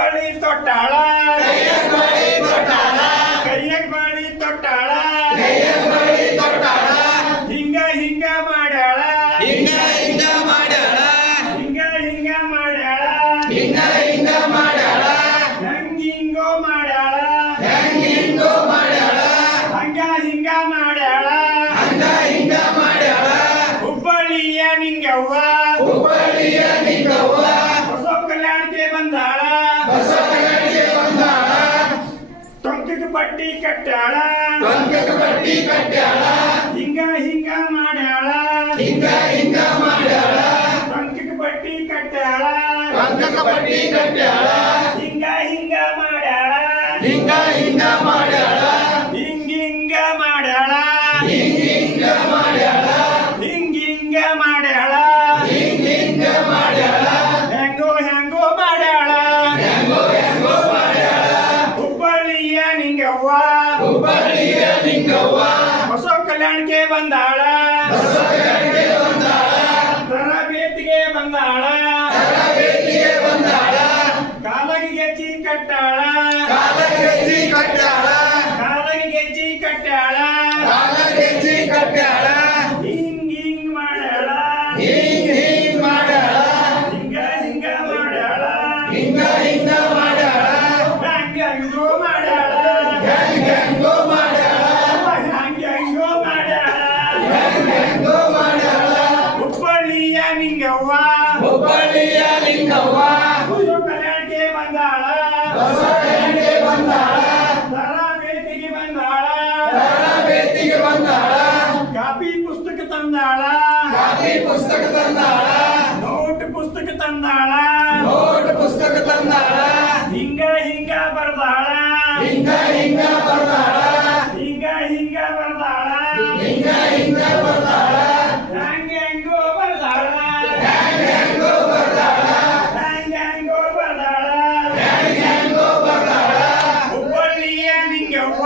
ಬಳಿ ತೊಟ್ಟಾಳ ಕೈಯಾಗ ಬಳಿ ತೊಟ್ಟಾಳ ಹಿಂಗ ಹಿಂಗ ಮಾಡ್ಯಾಳ ಹೆಂಗಿಂಗೋ ಮಾಡ್ಯಾಳ ಹಂಗ ಹಿಂಗ ಮಾಡ್ಯಾಳ ಹುಬ್ಬಳ್ಳಿಯ ನಿಂಗವ್ವ ಬಸವ ಕಲ್ಯಾಣಕ್ಕೆ ಬಂದಾಳ ಟೊಂಕಕ್ಕೆ ಪಟ್ಟಿ ಕಟ್ಟಾಳ ಹಿಂಗ ಮಾಡ್ಯಾಳ ಟೊಂಕಕ್ಕೆ ಪಟ್ಟಿ ಕಟ್ಟಾಳ ಹಿಂಗ ಮಾಡ್ಯಾಳ ಹಿಂಗಿಂಗ ಮಾಡ್ಯಾಳ ಹೆಂಗೋ ಮಾಡ್ಯಾಳ ಹುಬ್ಬಳ್ಳಿಯ ನಿಂಗವ್ವ ಬಸವ ಕಲ್ಯಾಣಕ್ಕೆ ಬಂದಾಳ ತರಬೇತಿಗೆ ಬಂದಾಳ ಕಾಲಗೆ ಗೆಜ್ಜಿ ಕಟ್ಟಾಳ ಹಿಂಗ್ ಮಾಡ್ಯಾಳ ಹಿಂಗ ಮಾಡ್ಯಾಳ ಹೆಂಗೋ ಮಾಡ್ಯಾಳ ಹುಬ್ಬಳ್ಳಿಯ ನಿಂಗವ್ವ ಬಸವ ಕಲ್ಯಾಣಕ್ಕೆ ಬಂದಾಳ ತರಬೇತಿಗೆ ಬಂದಾಳ ಕಾಪಿ ಪುಸ್ತಕ ತಂದಾಳ ನೋಟ್ ಪುಸ್ತಕ ತಂದಾಳ ಹಿಂಗ ಬರ್ದಾಳ ಹೆಂಗೋ ಬರ್ದಾಳ ಹುಬ್ಬಳ್ಳಿಯ ನಿಂಗವ್ವ